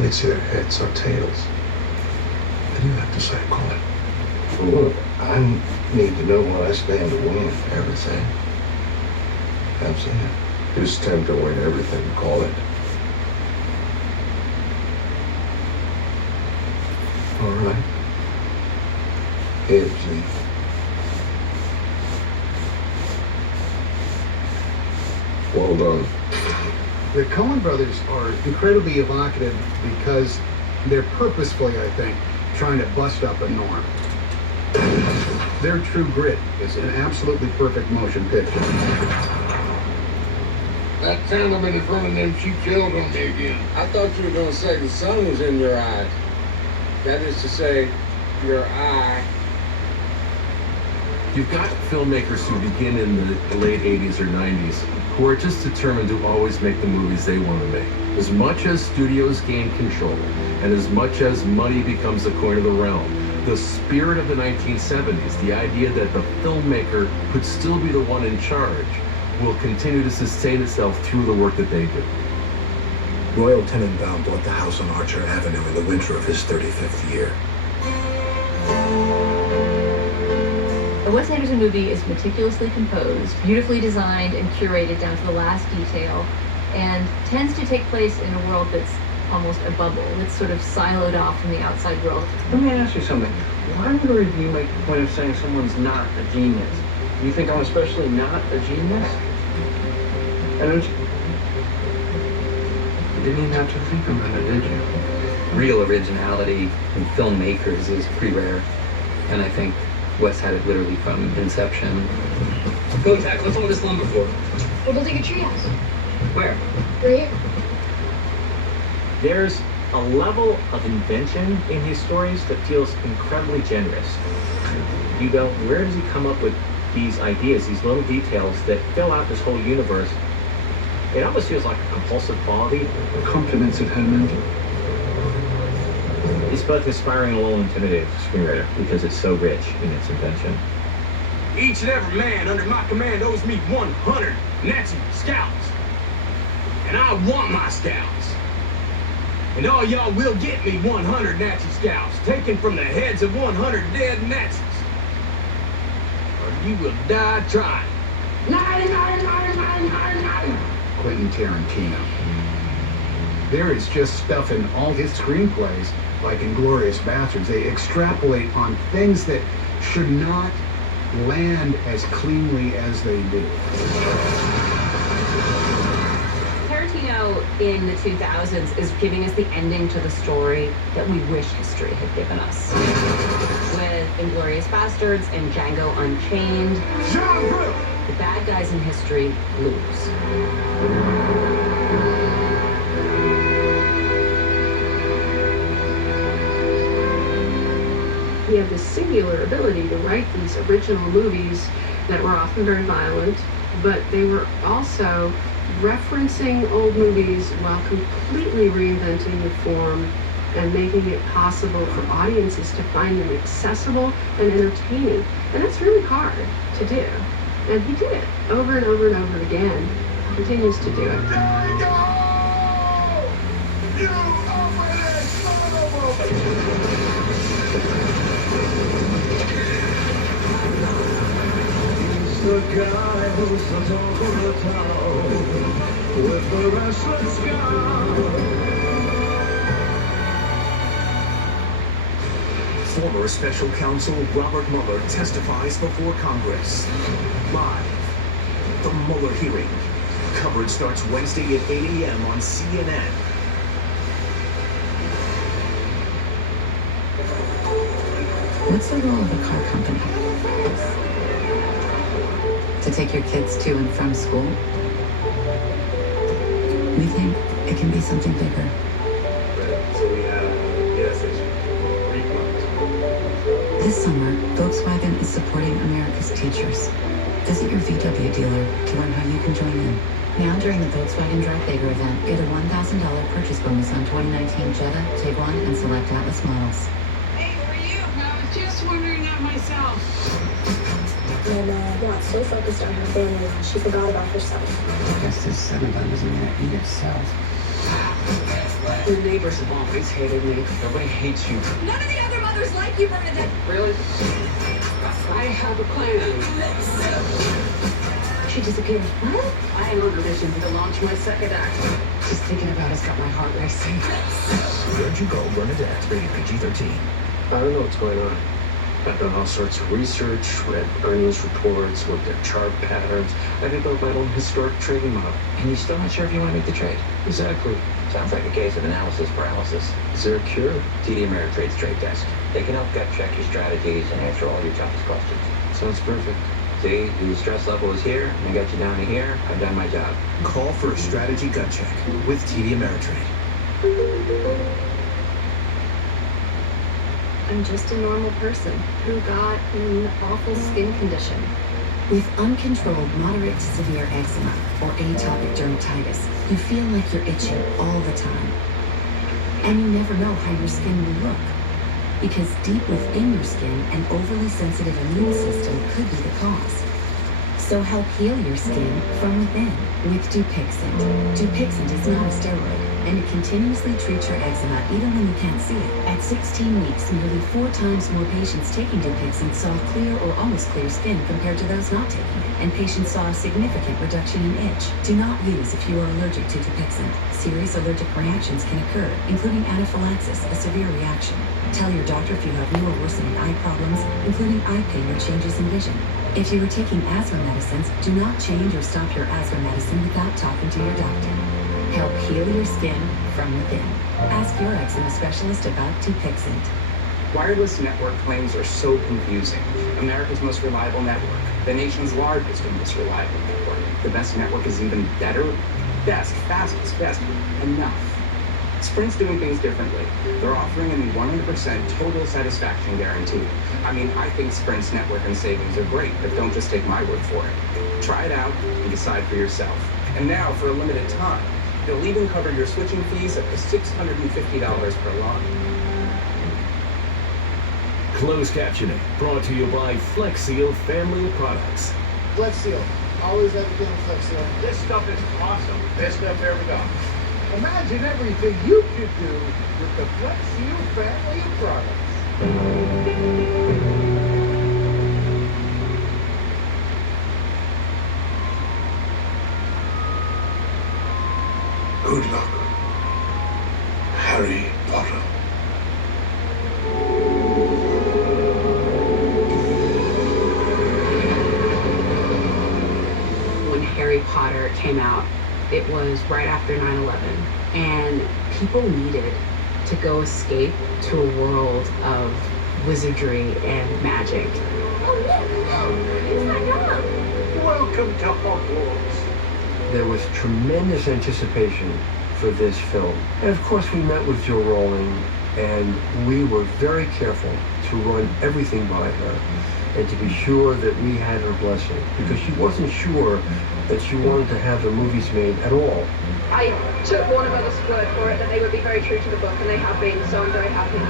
and it's either heads or tails. What do you have to say, Colin? Well, look, I need to know what I stand to win. Everything. I'm saying. You stand to win everything, Colin. All right. Heads, then. Well done. The Coen brothers are incredibly evocative because they're purposefully, I think, trying to bust up a norm. Their True Grit is an absolutely perfect motion picture. That Chinaman is running them cheap shells on me again. I thought you were going to say the sun was in your eye. That is to say, your eye. You've got filmmakers who begin in the late 80s or 90s who are just determined to always make the movies they want to make. As much as studios gain control, and as much as money becomes the coin of the realm, the spirit of the 1970s, the idea that the filmmaker could still be the one in charge, will continue to sustain itself through the work that they do. Royal Tenenbaum bought the house on Archer Avenue in the winter of his 35th year. A Wes Anderson movie is meticulously composed, beautifully designed and curated down to the last detail, and tends to take place in a world that's almost a bubble. It's sort of siloed off from the outside world. Let me ask you something. Why would a review make the point of saying someone's not a genius? You think I'm especially not a genius? And you didn't even have to think about it, did you? Real originality in filmmakers is pretty rare, and I think Wes had it literally from inception. Go, Jack, what's all this lumber for? We're building a treehouse. Where? Right here. there's a level of invention in his stories that feels incredibly generous. You go, where does he come up with these ideas, these little details that fill out this whole universe? It almost feels like a compulsive quality. Compliments of Henman. It's both inspiring and a little intimidating as a screenwriter because it's so rich in its invention. Each and every man under my command owes me 100 Nazi scalps. And I want my scalps. And all y'all will get me 100 Nazi scalps, taken from the heads of 100 dead Nazis. Or you will die trying. Quentin Tarantino. There is just stuff in all his screenplays, like Inglourious Basterds. They extrapolate on things that should not land as cleanly as they do. Tarantino in the 2000s is giving us the ending to the story that we wish history had given us. With Inglourious Basterds and Django Unchained, the bad guys in history lose. He had this singular ability to write these original movies that were often very violent, but they were also referencing old movies while completely reinventing the form and making it possible for audiences to find them accessible and entertaining. And that's really hard to do. And he did it over and over and over again. Continues to do it. There we go! You open son of a... The guy who's the talk of the town with the restless sky. Former Special Counsel Robert Mueller testifies before Congress. Live. The Mueller hearing. Coverage starts Wednesday at 8 a.m. on CNN. What's the role of a car company? To take your kids to and from school? We think it can be something bigger. So we have a gas station. This summer, Volkswagen is supporting America's teachers. Visit your VW dealer to learn how you can join in. Now during the Volkswagen Drive Bigger event, get a $1,000 purchase bonus on 2019 Jetta, Tiguan, and select Atlas models. Hey, who are you? I was just wondering that myself. Mama got so focused on her family, she forgot about herself. I guess this 7 gun doesn't mean it eat itself. The neighbors have always hated me. Nobody hates you. None of the other mothers like you, Bernadette. Really? I have a plan. She disappeared. What? I am on a mission to launch my second act. Just thinking about it's got my heart racing. Where'd you go, Bernadette? Rated PG-13. I don't know what's going on. I've done all sorts of research, read earnings reports, looked at chart patterns. I developed my own historic trading model. And you're still not sure if you want to make the trade? Exactly. Sounds like a case of analysis paralysis. Is there a cure? TD Ameritrade's trade desk. They can help gut check your strategies and answer all your toughest questions. Sounds perfect. See, your stress level is here, and I got you down to here. I've done my job. Call for a strategy gut check with TD Ameritrade. I'm just a normal person who got an awful skin condition. With uncontrolled moderate to severe eczema or atopic dermatitis, you feel like you're itching all the time. And you never know how your skin will look. Because deep within your skin, an overly sensitive immune system could be the cause. So help heal your skin from within with Dupixent. Dupixent is not a steroid, and it continuously treats your eczema even when you can't see it. At 16 weeks, nearly 4 times more patients taking Dupixent saw clear or almost clear skin compared to those not taking it, and patients saw a significant reduction in itch. Do not use if you are allergic to Dupixent. Serious allergic reactions can occur, including anaphylaxis, a severe reaction. Tell your doctor if you have new or worsening eye problems, including eye pain or changes in vision. If you are taking asthma medicines, do not change or stop your asthma medicine without talking to your doctor. Help heal your skin from within. Ask your eczema specialist about Dupixent. Wireless network claims are so confusing. America's most reliable network, the nation's largest and most reliable network. The best network is even better. Best, fastest, best, enough. Sprint's doing things differently. They're offering a 100% total satisfaction guarantee. I mean, I think Sprint's network and savings are great, but don't just take my word for it. Try it out and decide for yourself. And now, for a limited time, they'll even cover your switching fees up to $650 per line. Closed captioning brought to you by Flex Seal Family of Products. Flex Seal. Always have to get Flex Seal. This stuff is awesome. Best stuff ever done. Imagine everything you could do with the Flex Seal family of products. Good luck, Harry Potter. When Harry Potter came out, it was right after 9/11, and people needed to go escape to a world of wizardry and magic. Welcome to Hogwarts. There was tremendous anticipation for this film. And of course we met with Joe Rowling, and we were very careful to run everything by her and to be sure that we had her blessing, because she wasn't sure that she wanted to have the movies made at all. I took Warner Brothers' word for it that they would be very true to the book, and they have been, so I'm very happy.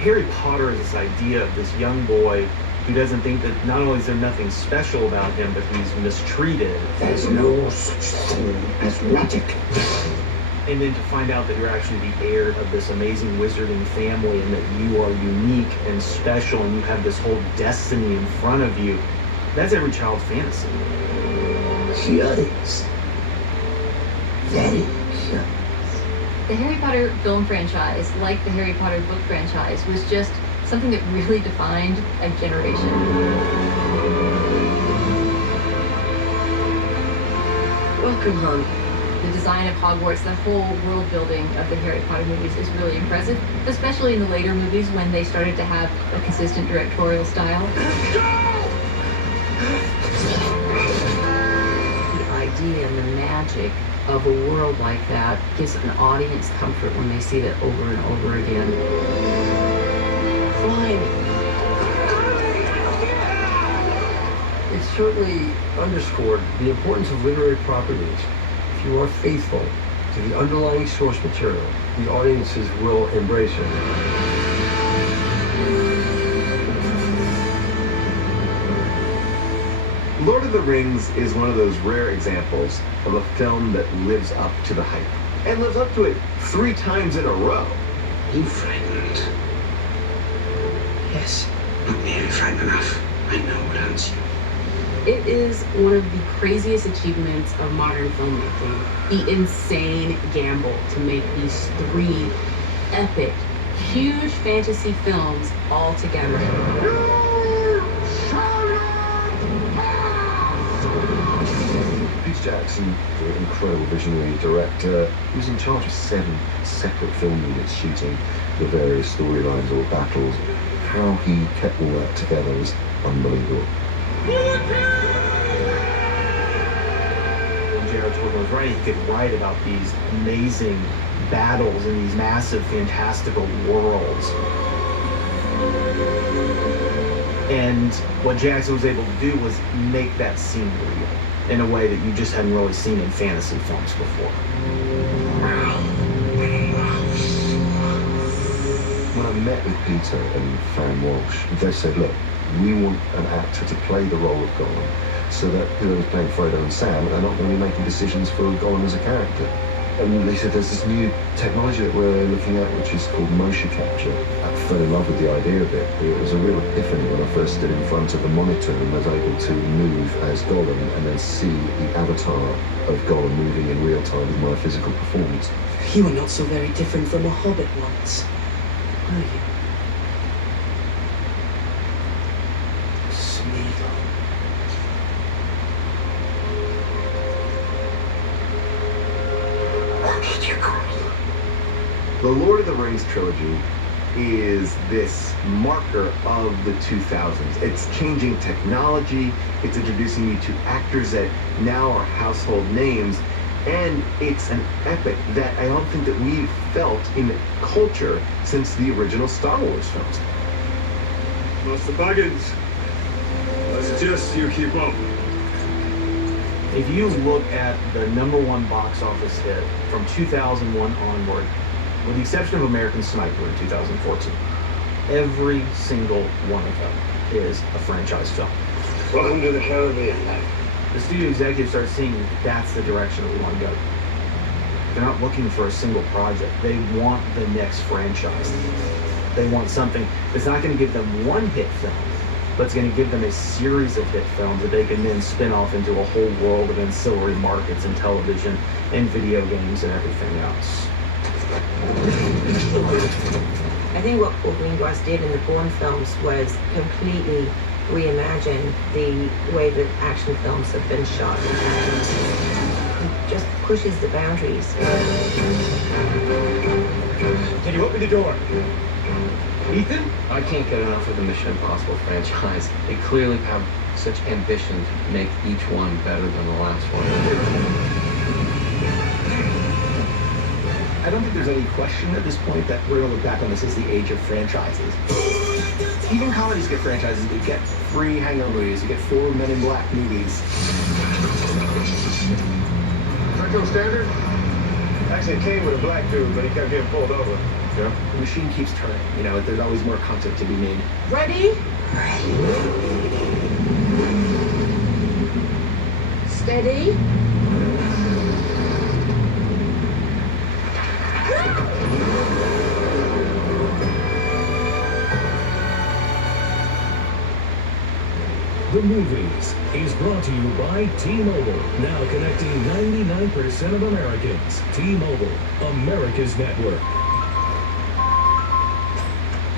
Harry Potter is this idea of this young boy who doesn't think that not only is there nothing special about him, but he's mistreated. There's no such thing as magic. And then to find out that you're actually the heir of this amazing wizarding family and that you are unique and special and you have this whole destiny in front of you, that's every child's fantasy. Curious. Very curious. The Harry Potter film franchise, like the Harry Potter book franchise, was just something that really defined a generation. Welcome home. The design of Hogwarts, the whole world building of the Harry Potter movies is really impressive, especially in the later movies when they started to have a consistent directorial style. The idea and the magic of a world like that gives an audience comfort when they see it over and over again. Fine. It certainly underscored the importance of literary properties. If you are faithful to the underlying source material, the audiences will embrace it. Lord of the Rings is one of those rare examples of a film that lives up to the hype. and lives up to it 3 times in a row. You frightened? Yes. Not nearly frightened enough. I know what haunts you. It is one of the craziest achievements of modern filmmaking. The insane gamble to make these 3 epic, huge fantasy films all together. Peter Jackson, the incredible visionary director, he was in charge of 7 separate film units shooting the various storylines or battles. How he kept all that together is unbelievable. When J.R. Tolkien was writing, he could write about these amazing battles in these massive, fantastical worlds. And what Jackson was able to do was make that seem real in a way that you just hadn't really seen in fantasy films before. When I met with Peter and Fran Walsh, they said, look, we want an actor to play the role of Gollum so that whoever's playing Frodo and Sam are not going to be making decisions for Gollum as a character. And they said there's this new technology that we're looking at which is called motion capture. I fell in love with the idea of it. It was a real epiphany when I first stood in front of a monitor and was able to move as Gollum and then see the avatar of Gollum moving in real time with my physical performance. You are not so very different from a hobbit once, are you? Smeagol. What did you call him? The Lord of the Rings trilogy is this marker of the 2000s. It's changing technology, it's introducing you to actors that now are household names, and it's an epic that I don't think that we've felt in culture since the original Star Wars films. Master Baggins, I suggest you keep up. If you look at the #1 box office hit from 2001 onward, with the exception of American Sniper in 2014, every single one of them is a franchise film. Welcome to the Caribbean. The studio executives start seeing that's the direction we want to go. They're not looking for a single project. They want the next franchise. They want something that's not going to give them one hit film, but it's going to give them a series of hit films that they can then spin off into a whole world of ancillary markets in television and video games and everything else. I think what Paul Greengrass did in the Bourne films was completely reimagine the way that action films have been shot. He just pushes the boundaries. Can you open the door? Ethan? I can't get enough of the Mission Impossible franchise. They clearly have such ambition to make each one better than the last one. I don't think there's any question at this point that we're going to look back on this as the age of franchises. Even comedies get franchises. You get 3 Hangover movies, you get 4 Men in Black movies. Retro standard? Actually, it came with a black dude, but he kept getting pulled over. Yeah. The machine keeps turning. You know, there's always more content to be made. Ready? Steady. The Movies is brought to you by T-Mobile, now connecting 99% of Americans. T-Mobile, America's network.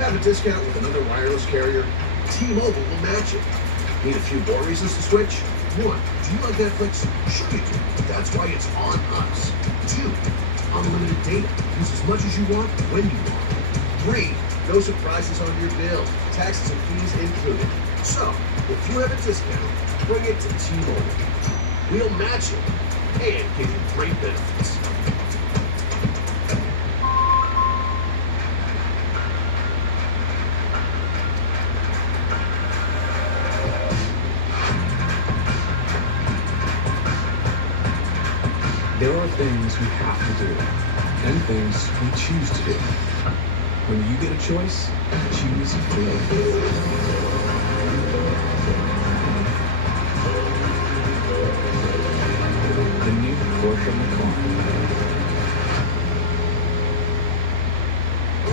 Have a discount with another wireless carrier? T-Mobile will match it. Need a few more reasons to switch? 1, do you like Netflix? Sure you do. That's why it's on us. 2, unlimited data. Use as much as you want, when you want. 3, no surprises on your bill. Taxes and fees included. So, if you have a discount, bring it to T-Mobile. We'll match it and give you great benefits. There are things we have to do, and things we choose to do. When you get a choice, choose Ford. The new Porsche Macan.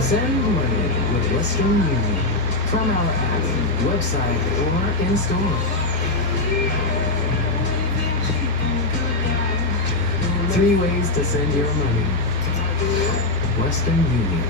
Send money with Western Union from our app, website, or in store. 3 ways to send your money. Western Union.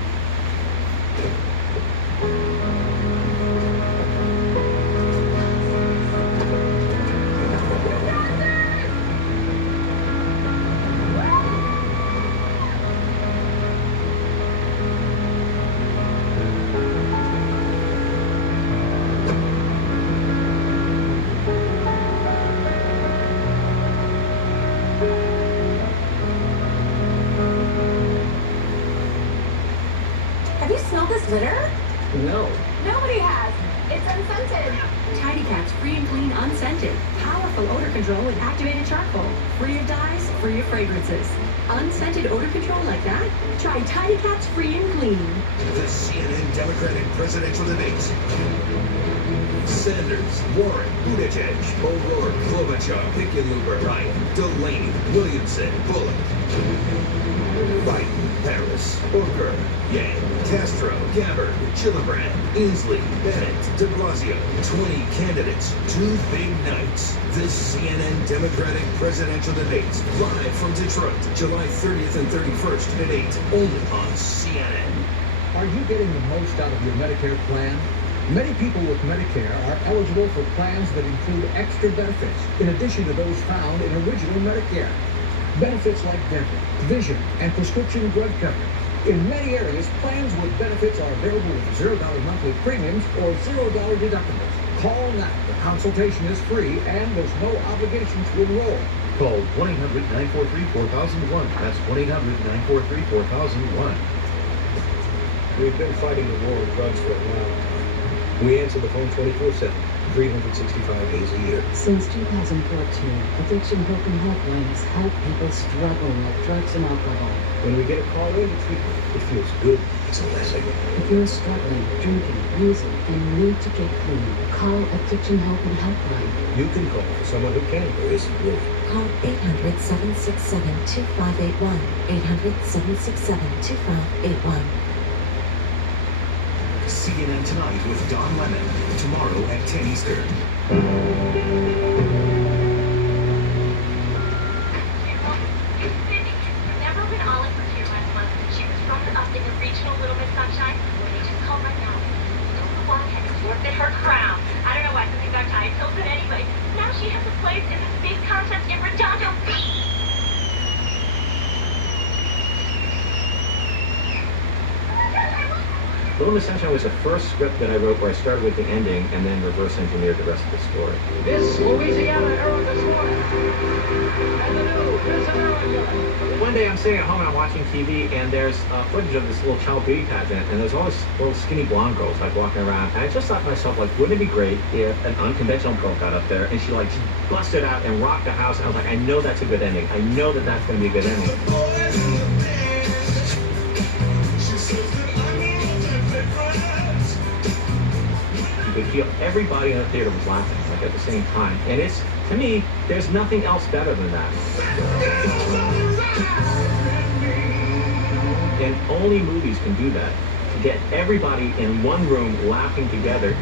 Have you smelled this litter? No. Nobody has. It's unscented. Tidy Cat's free and clean unscented. Powerful odor control with activated charcoal. Free of dyes, free of fragrances. Unscented odor control like that? Try Tidy Cat's free and clean. The CNN Democratic presidential debates. Sanders, Warren, Buttigieg, O'Rourke, Klobuchar, Hickenlooper, Ryan, Delaney, Williamson, Bullock. Biden, Harris, Booker, Yang, Castro, Gabbard, Gillibrand, Inslee, Bennett, de Blasio. 20 candidates, 2 big nights. The CNN Democratic presidential debates, live from Detroit, July 30th and 31st at 8, only on CNN. Are you getting the most out of your Medicare plan? Many people with Medicare are eligible for plans that include extra benefits, in addition to those found in original Medicare. Benefits like dental, vision, and prescription drug coverage. In many areas, plans with benefits are available with $0 monthly premiums or $0 deductibles. Call now. The consultation is free and there's no obligation to enroll. Call 1-800-943-4001. That's 1-800-943-4001. We've been fighting the war on drugs for a while. We answer the phone 24/7, 365 days a year. Since 2014, Addiction Hope and Helpline has helped people struggling with drugs and alcohol. When we get a call in to treatment, it feels good. It's a blessing. If you're struggling, drinking, using, and need to get clean, call Addiction Hope and Helpline. You can call for someone who can. There isn't really. Call 800-767-2581. 800-767-2581. CNN Tonight with Don Lemon, tomorrow at 10 Eastern. Remember when Olive was here last month? She was from up in the regional Little Miss Sunshine? Well, they just called right now. The world had forfeit her crown. I don't know why something got tied, but anyway, now she has a place in this big contest in Redondo Beach. Little Miss Sunshine was the first script that I wrote where I started with the ending and then reverse engineered the rest of the story. This Louisiana era this morning. And the new Miss America. One day I'm sitting at home and I'm watching TV and there's footage of this little child beauty pageant and there's all these little skinny blonde girls like walking around. And I just thought to myself, like, wouldn't it be great if an unconventional girl got up there and she like just busted out and rocked the house? And I was like, I know that's a good ending. I know that that's going to be a good ending. You could feel everybody in the theater was laughing like at the same time. And it's, to me, there's nothing else better than that. And only movies can do that. To get everybody in one room laughing together.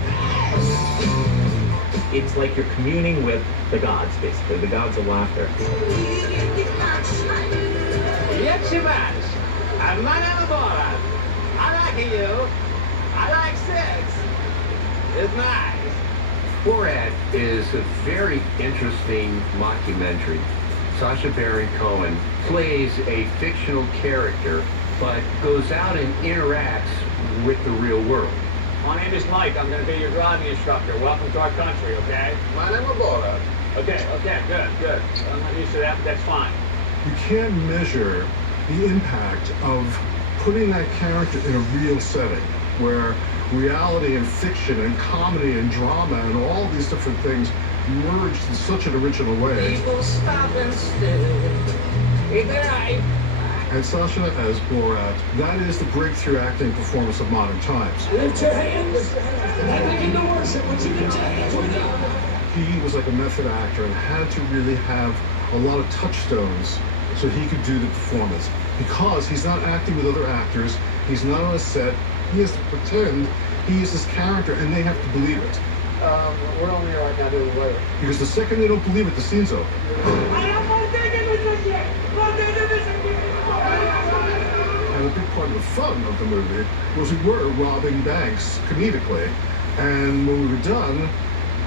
It's like you're communing with the gods, basically, the gods of laughter. Yes, you must. My name is Borat. I like you. I like sex. It's nice. Borat is a very interesting mockumentary. Sacha Baron Cohen plays a fictional character, but goes out and interacts with the real world. My name is Mike. I'm going to be your driving instructor. Welcome to our country, okay? My name is Borat. Okay, good. I'm not used to that, but that's fine. You can measure the impact of putting that character in a real setting where reality and fiction and comedy and drama and all these different things merged in such an original way. People stop and stare. And Sacha as Borat, that is the breakthrough acting performance of modern times. Lift your hands. I begin to worship what you lift your hands with now. He was like a method actor and had to really have a lot of touchstones so he could do the performance. because he's not acting with other actors, he's not on a set, he has to pretend he is his character, and they have to believe it. We're only right now doing the weather. Because the second they don't believe it, the scene's over. And a big part of the fun of the movie was we were robbing banks comedically. And when we were done,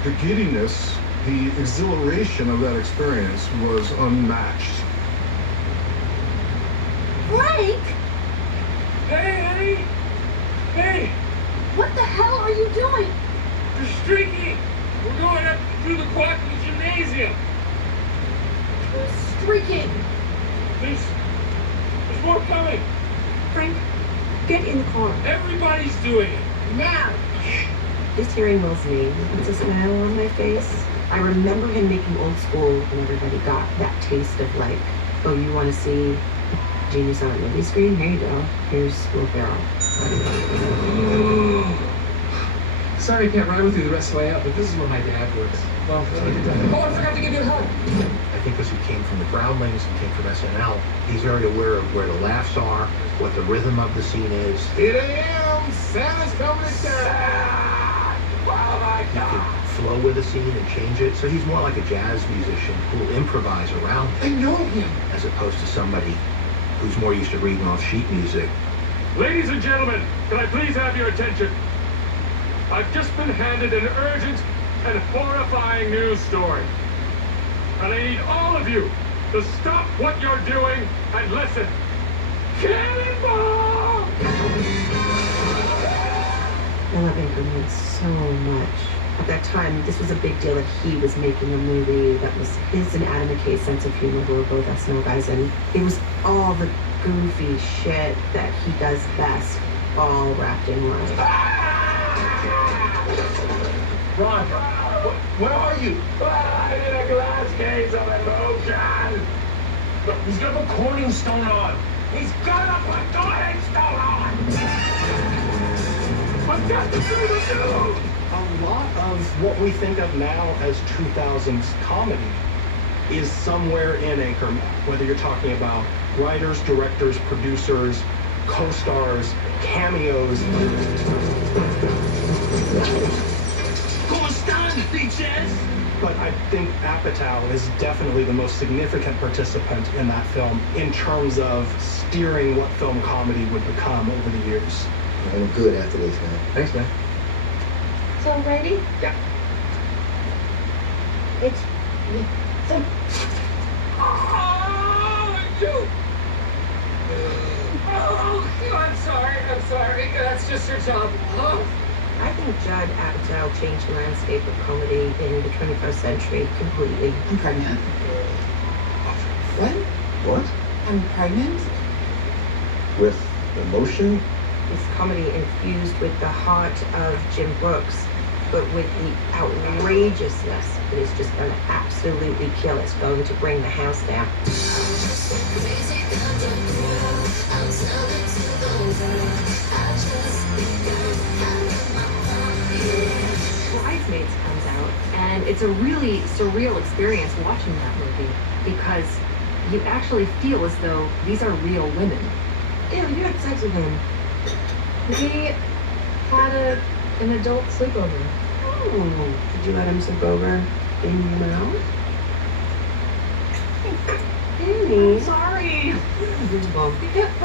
the giddiness, the exhilaration of that experience was unmatched. Frank! Hey, honey! Hey! What the hell are you doing? We're streaking! We're going up through the quad to the gymnasium! Streaking! There's more coming! Frank, get in the car. Everybody's doing it! Now! Just hearing Will's name puts a smile on my face. I remember him making Old School, and everybody got that taste of like, oh, you want to see genius on a movie screen? Here you go. Here's Will Ferrell. Sorry I can't ride with you the rest of the way out, but this is where my dad works. Well, oh, I forgot to give you a hug. I think because he came from the Groundlings, he came from SNL, he's very aware of where the laughs are, what the rhythm of the scene is. 8 a.m. Santa's coming to town. Oh my He God! can flow with the scene and change it. So he's more like a jazz musician who will improvise around it, I know him. as opposed to somebody who's more used to reading off sheet music. Ladies and gentlemen, can I please have your attention? I've just been handed an urgent and horrifying news story. And I need all of you to stop what you're doing and listen. Cannonball! I love Anchorman so much. At that time, this was a big deal that he was making a movie that was his and Adam McKay's sense of humor, who were both SNL guys, and it was all the goofy shit that he does best, all wrapped in one. Ron, where are you? I'm in a glass case of emotion. Look, he's got the Corning Stone on. He's got a Corning Stone on. I've got to do the news. A lot of what we think of now as 2000s comedy is somewhere in Anchorman, whether you're talking about writers, directors, producers, co-stars, cameos. ¿Cómo están, bitches? But I think Apatow is definitely the most significant participant in that film in terms of steering what film comedy would become over the years. I'm good after this, man. Thanks, man. So ready? Yeah. It's so Oh, you! Oh, I'm sorry. That's just your job. Oh. I think Judd Apatow changed the landscape of comedy in the 21st century completely. I'm pregnant. What? What? I'm pregnant? With emotion? It's comedy infused with the heart of Jim Brooks, but with the outrageousness that is just going to absolutely kill. It's going to bring the house down. Bridesmaids comes out, and it's a really surreal experience watching that movie because you actually feel as though these are real women. Ew, you had sex with him. We had an adult sleepover. Oh, did you let him sleep over in your mouth? Annie. I'm sorry. Well, You kept,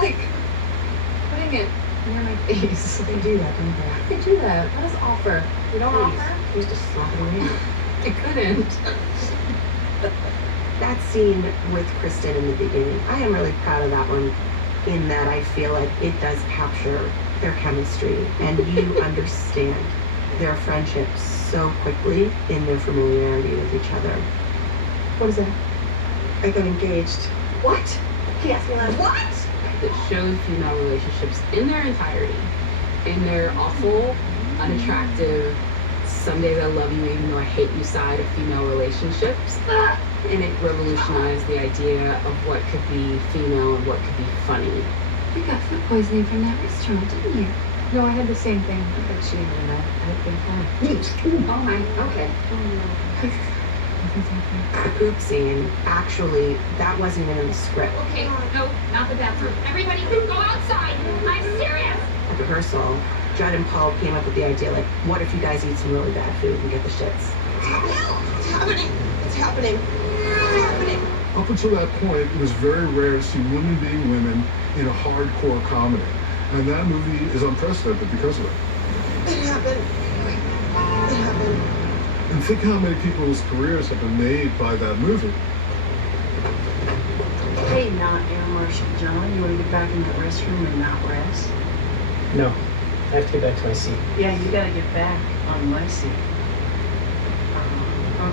putting it near my face. they do that, don't they? They do that. Let us offer. You don't Please. offer? Please just slap it away. I couldn't. That scene with Kristen in the beginning, I am really proud of that one in that I feel like it does capture their chemistry and you understand their friendship so quickly in their familiarity with each other. What is that? I got engaged. What? He asked me that. What? That showed female relationships in their entirety, in their awful, unattractive, some days I love you even though I hate you side of female relationships. And it revolutionized the idea of what could be female and what could be funny. You got food poisoning from that restaurant, didn't you? No, I had the same thing. I bet you didn't know. I had a good time. Oh my, okay. The poop scene, actually, that wasn't even in the script. Okay, no, not the bathroom. Everybody, go outside. I'm serious. At rehearsal, Judd and Paul came up with the idea, like, what if you guys eat some really bad food and get the shits? It's happening. It's happening. It's happening. Up until that point, it was very rare to see women being women in a hardcore comedy. And that movie is unprecedented because of it. It happened. It happened. And think how many people's careers have been made by that movie. Hey, not Air Marshal John. You want to get back in the restroom and not rest? No, I have to get back to my seat. Yeah, you gotta get back on my seat.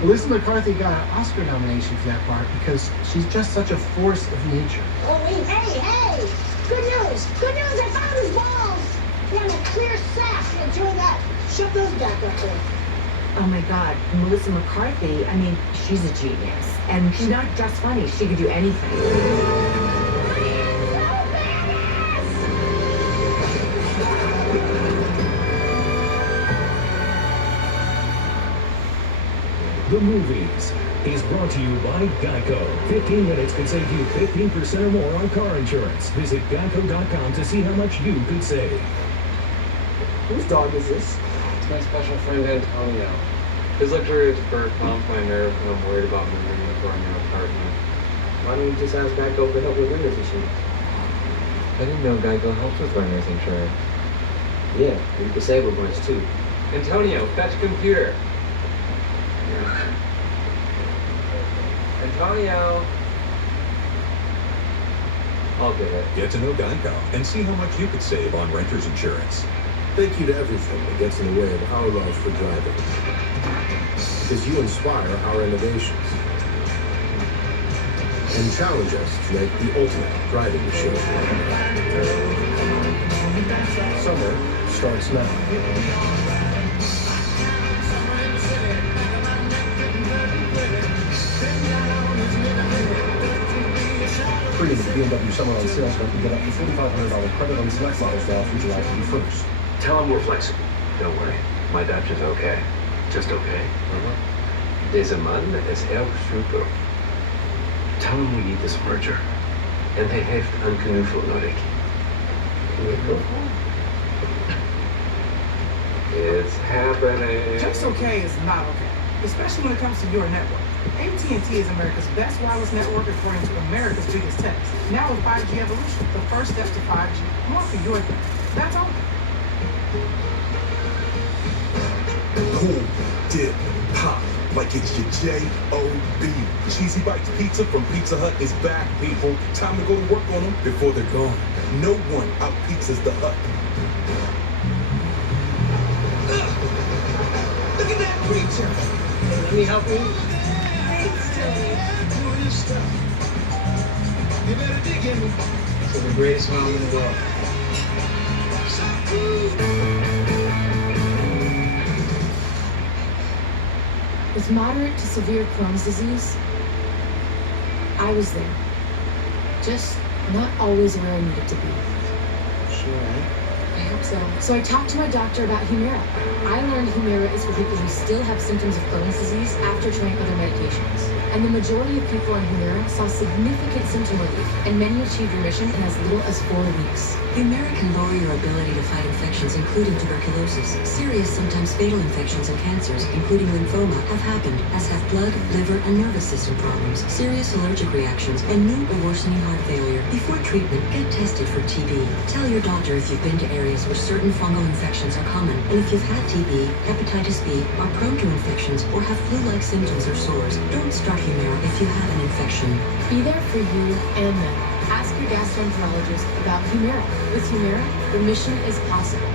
Melissa McCarthy got an Oscar nomination for that part because she's just such a force of nature. Oh, wait, hey! Good news! Good news! I found his balls! They're in a clear sack. Enjoy that. Shove those back up there. Oh my God, Melissa McCarthy, I mean, she's a genius. And she's not just funny, she could do anything. The Movies is brought to you by Geico. 15 minutes could save you 15% or more on car insurance. Visit geico.com to see how much you could save. Whose dog is this? It's my special friend Antonio. His luxurious fur calms my nerves when I'm worried about moving into our new apartment. Why don't you just ask Geico for help with windows issues? I didn't know Geico helps with learner's insurance. Yeah, and disabled ones too. Antonio, fetch computer. Antonio. I'll get it. Get to know Geico and see how much you could save on renter's insurance. Thank you to everything that gets in the way of our love for driving. Because you inspire our innovations. And challenge us to make the ultimate driving machine. Summer starts now. Free the BMW Summer on sales event to get up to $4,500 credit on select models now through July 31st. Tell him we're flexible. Don't worry. My Dutch is okay. Just okay. Deze man is erg super. Tell him we need this merger. En hij heeft een knuffel nodig. Knuffel? It's happening. Just okay is not okay, especially when it comes to your network. AT&T is America's best wireless network according to America's biggest test. Now with 5G evolution, the first step to 5G. More for your thing. That's all. Cool, dip, pop, like it's your J-O-B. Cheesy Bites Pizza from Pizza Hut is back, people. Time to go to work on them before they're gone. No one out-pizzas the Hut. Look at that creature. Hey, let me help you. You better dig in. This is the greatest film in the world. With moderate to severe Crohn's disease, I was there. Just not always where I needed to be. Sure. I hope so. So I talked to my doctor about Humira. I learned Humira is for people who still have symptoms of Crohn's disease after trying other medications. And the majority of people on Humira saw significant symptom relief, and many achieved remission in as little as 4 weeks. Humira can lower your ability to fight infections, including tuberculosis. Serious, sometimes fatal infections and cancers, including lymphoma, have happened, as have blood, liver, and nervous system problems, serious allergic reactions, and new or worsening heart failure. Before treatment, get tested for TB. Tell your doctor if you've been to areas where certain fungal infections are common, and if you've had TB, hepatitis B, are prone to infections, or have flu-like symptoms or sores. Don't start Humira if you have an infection. Be there for you and them. Ask your gastroenterologist about Humira. With Humira, remission is possible.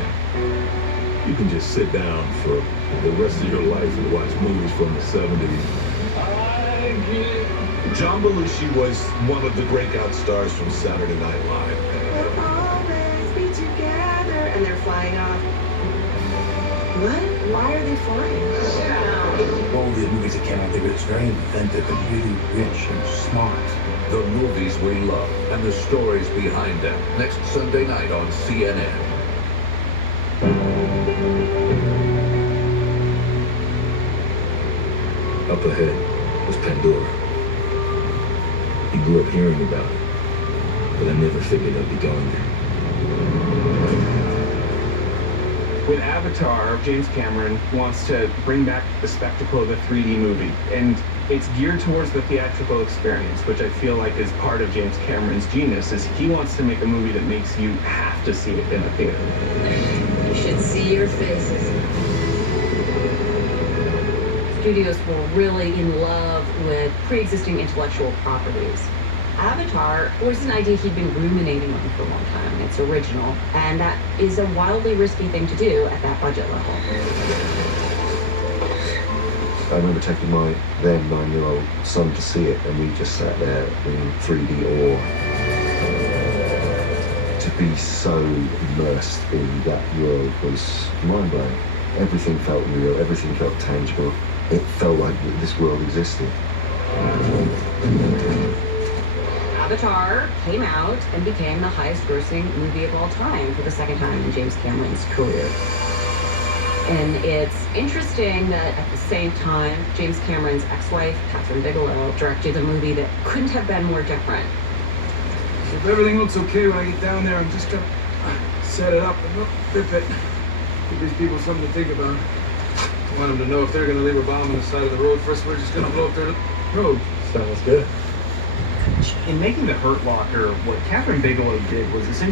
You can just sit down for the rest of your life and watch movies from the 70s. John Belushi was one of the breakout stars from Saturday Night Live. We'll always be together. And they're flying off. What? Why are they flying? All the movies that came out, they were very inventive and really rich and smart. The movies we love and the stories behind them. Next Sunday night on CNN. Up ahead, was Pandora. He grew up hearing about it, but I never figured I'd be going there. With Avatar, James Cameron wants to bring back the spectacle of a 3D movie, and it's geared towards the theatrical experience, which I feel like is part of James Cameron's genius, is he wants to make a movie that makes you have to see it in a theater. You should see your faces. Studios were really in love with pre-existing intellectual properties. Avatar was an idea he'd been ruminating on for a long time. It's original, and that is a wildly risky thing to do at that budget level. I remember taking my then 9-year-old son to see it, and we just sat there in 3D awe. To be so immersed in that world was mind-blowing. Everything felt real, everything felt tangible. It felt like this world existed. Avatar came out and became the highest-grossing movie of all time for the second time in James Cameron's career. And it's interesting that at the same time, James Cameron's ex-wife, Catherine Bigelow, directed a movie that couldn't have been more different. If everything looks okay when I get down there, I'm just gonna set it up and rip it. Give these people something to think about. I want them to know if they're gonna leave a bomb on the side of the road for us, we're just gonna blow up their road. Sounds good. In making The Hurt Locker, what Catherine Bigelow did was essentially